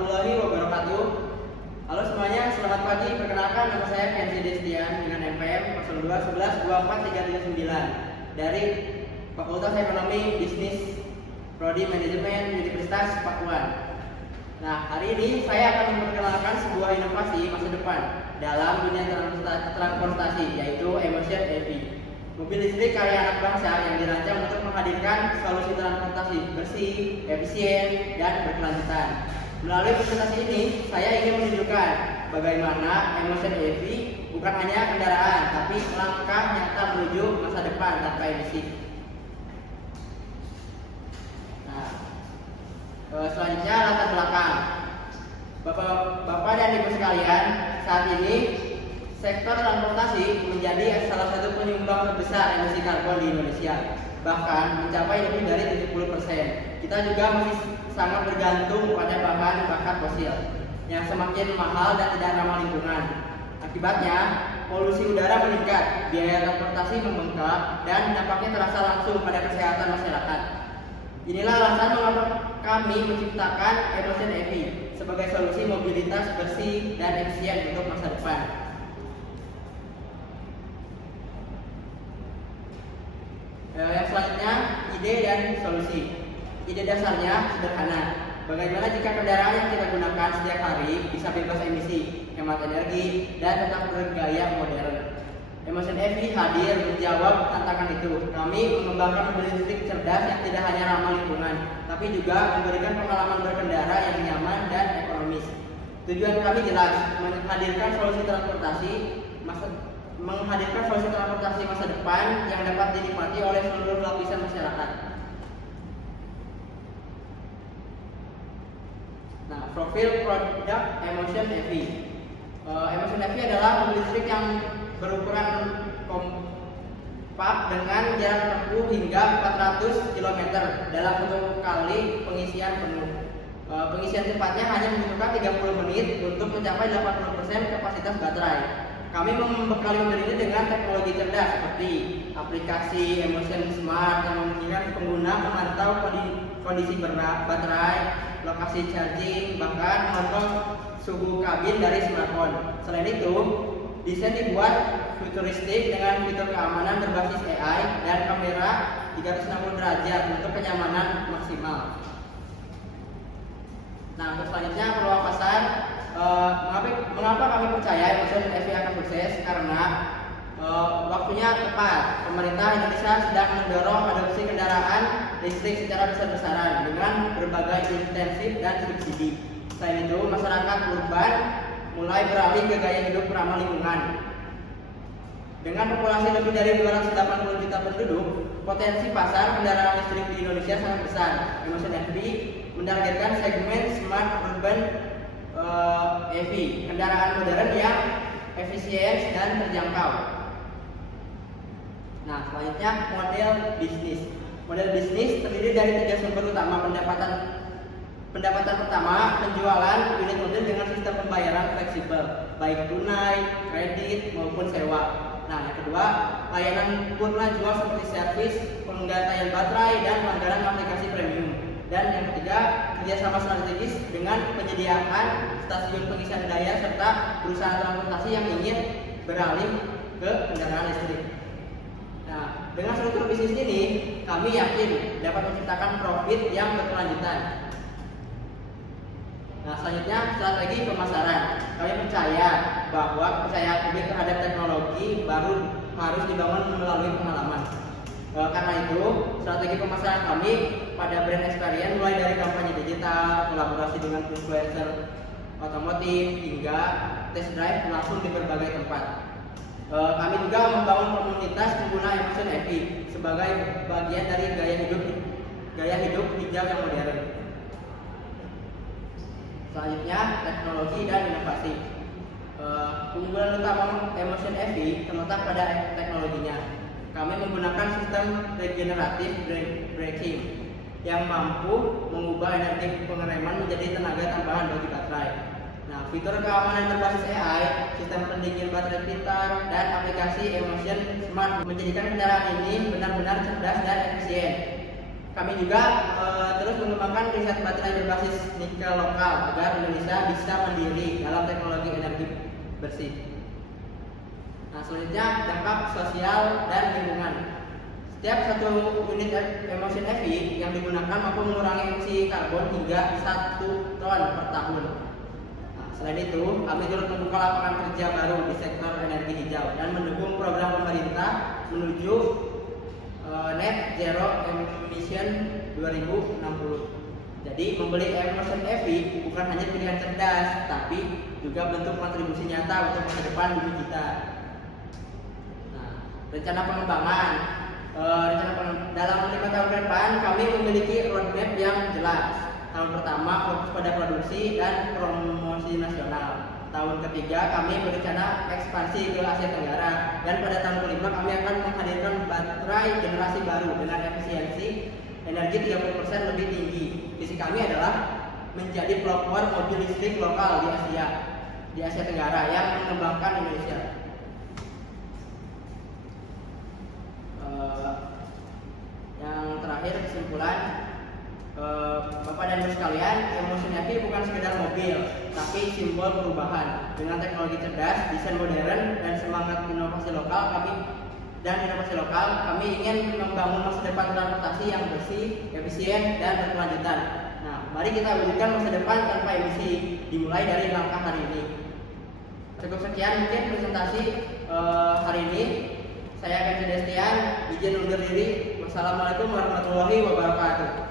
warahmatullahi wabarakatuh. Halo semuanya, selamat pagi. Perkenalkan, nama saya Kenzi Destian dengan NPM 02112439 dari Fakultas Ekonomi Bisnis Prodi Manajemen Universitas Pakuan. Nah, hari ini saya akan memperkenalkan sebuah inovasi masa depan dalam dunia transportasi, yaitu Emotion EV. Mobil listrik karya anak bangsa yang dirancang untuk menghadirkan solusi transportasi bersih, efisien, dan berkelanjutan. Melalui presentasi ini, saya ingin menunjukkan bagaimana Emotion EV bukan hanya kendaraan, tapi langkah nyata menuju masa depan tanpa emisi. Selanjutnya latar belakang. Bapak dan Ibu sekalian, saat ini sektor transportasi menjadi salah satu penyumbang terbesar emisi karbon di Indonesia, bahkan mencapai lebih dari 70%. Kita juga masih sangat bergantung pada bahan bakar fosil yang semakin mahal dan tidak ramah lingkungan. Akibatnya, polusi udara meningkat, biaya transportasi membengkak, dan dampaknya terasa langsung pada kesehatan masyarakat. Inilah alasan mengapa kami menciptakan Emotion EV sebagai solusi mobilitas bersih dan efisien untuk masa depan. Yang selanjutnya, ide dan solusi. Ide dasarnya sederhana. Bagaimana jika kendaraan yang kita gunakan setiap hari bisa bebas emisi, hemat energi, dan tetap bergaya modern? Emotion EV hadir menjawab tantangan itu. Kami mengembangkan mobil listrik cerdas yang tidak hanya ramah lingkungan, tapi juga memberikan pengalaman berkendara yang nyaman dan ekonomis. Tujuan kami jelas, menghadirkan solusi transportasi masa depan yang dapat dinikmati oleh seluruh lapisan masyarakat. Nah, profil produk Emotion EV. Emotion EV adalah mobil listrik yang berukuran kompak dengan jarak tempuh hingga 400 km dalam satu kali pengisian penuh. Pengisian cepatnya hanya membutuhkan 30 menit untuk mencapai 80% kapasitas baterai. Kami membekali mobil ini dengan teknologi cerdas seperti aplikasi Emotion Smart yang memungkinkan pengguna memantau kondisi baterai, lokasi charging, bahkan memantau suhu kabin dari smartphone. Selain itu, desain dibuat futuristik dengan fitur keamanan berbasis AI dan kamera 360 derajat untuk kenyamanan maksimal. Nah, untuk selanjutnya peluang pasar. Mengapa kami percaya Emotion EV akan sukses? Karena waktunya tepat. Pemerintah Indonesia sedang mendorong adopsi kendaraan listrik secara besar-besaran dengan berbagai insentif dan subsidi. Selain itu, masyarakat urban mulai beralih ke gaya hidup ramah lingkungan. Dengan populasi lebih dari 280 juta penduduk, potensi pasar kendaraan listrik di Indonesia sangat besar. Emotion EV menargetkan segmen smart urban EV, kendaraan modern yang efisien dan terjangkau. Nah, selanjutnya model bisnis. Model bisnis terdiri dari 3 sumber utama pendapatan. Pendapatan pertama, penjualan unit mobil dengan sistem pembayaran fleksibel, baik tunai, kredit, maupun sewa. Nah, yang kedua, layanan purna jual seperti servis, penggantaian baterai, dan langganan aplikasi premium. Dan yang ketiga, kerjasama strategis dengan penyediaan stasiun pengisian daya serta perusahaan transportasi yang ingin beralih ke kendaraan listrik. Nah, dengan struktur bisnis ini, kami yakin dapat menciptakan profit yang berkelanjutan. Nah, selanjutnya strategi pemasaran. Kami percaya bahwa kepercayaan publik terhadap teknologi baru harus dibangun melalui pengalaman. Karena itu, strategi pemasaran kami pada brand experience mulai dari kampanye digital, kolaborasi dengan influencer otomotif, hingga test drive langsung di berbagai tempat. Kami juga membangun komunitas pengguna Emotion EV sebagai bagian dari gaya hidup hijau yang modern. Selanjutnya, teknologi dan inovasi. Keunggulan utama Emotion EV terletak pada teknologinya. Kami menggunakan sistem regeneratif braking yang mampu mengubah energi pengereman menjadi tenaga tambahan bagi baterai. Nah, fitur keamanan berbasis AI, sistem pendingin baterai pintar, dan aplikasi Emotion Smart menjadikan kendaraan ini benar-benar cerdas dan efisien. Kami juga terus mengembangkan riset baterai berbasis nikel lokal agar Indonesia bisa mandiri dalam teknologi energi bersih. Nah, selanjutnya dampak sosial dan lingkungan. Setiap satu unit emulsion EV yang digunakan mampu mengurangi emisi karbon hingga 1 ton per tahun. Nah, selain itu, kami turut membuka lapangan kerja baru di sektor energi hijau dan mendukung program pemerintah menuju net zero emission 2060. Jadi membeli emulsion EV bukan hanya pilihan cerdas, tapi juga bentuk kontribusi nyata untuk masa depan bumi kita. Nah, rencana pengembangan. Dalam 5 tahun ke depan kami memiliki roadmap yang jelas. Tahun pertama fokus pada produksi dan promosi nasional. Tahun ketiga kami berencana ekspansi ke Asia Tenggara, dan pada tahun kelima kami akan menghadirkan baterai generasi baru dengan efisiensi energi 30% lebih tinggi. Visi kami adalah menjadi pelopor mobil listrik lokal di Asia Tenggara yang mengembangkan Indonesia. Yang terakhir, kesimpulan, Bapak dan Ibu sekalian, emulsion EV bukan sekedar mobil, tapi simbol perubahan. Dengan teknologi cerdas, desain modern, dan semangat inovasi lokal, kami ingin membangun masa depan transportasi yang bersih, efisien, dan berkelanjutan. Nah, mari kita wujudkan masa depan tanpa emisi, dimulai dari langkah hari ini. Cukup sekian mungkin presentasi hari ini. Saya Kevin Destian, izin undur diri. Wassalamualaikum warahmatullahi wabarakatuh.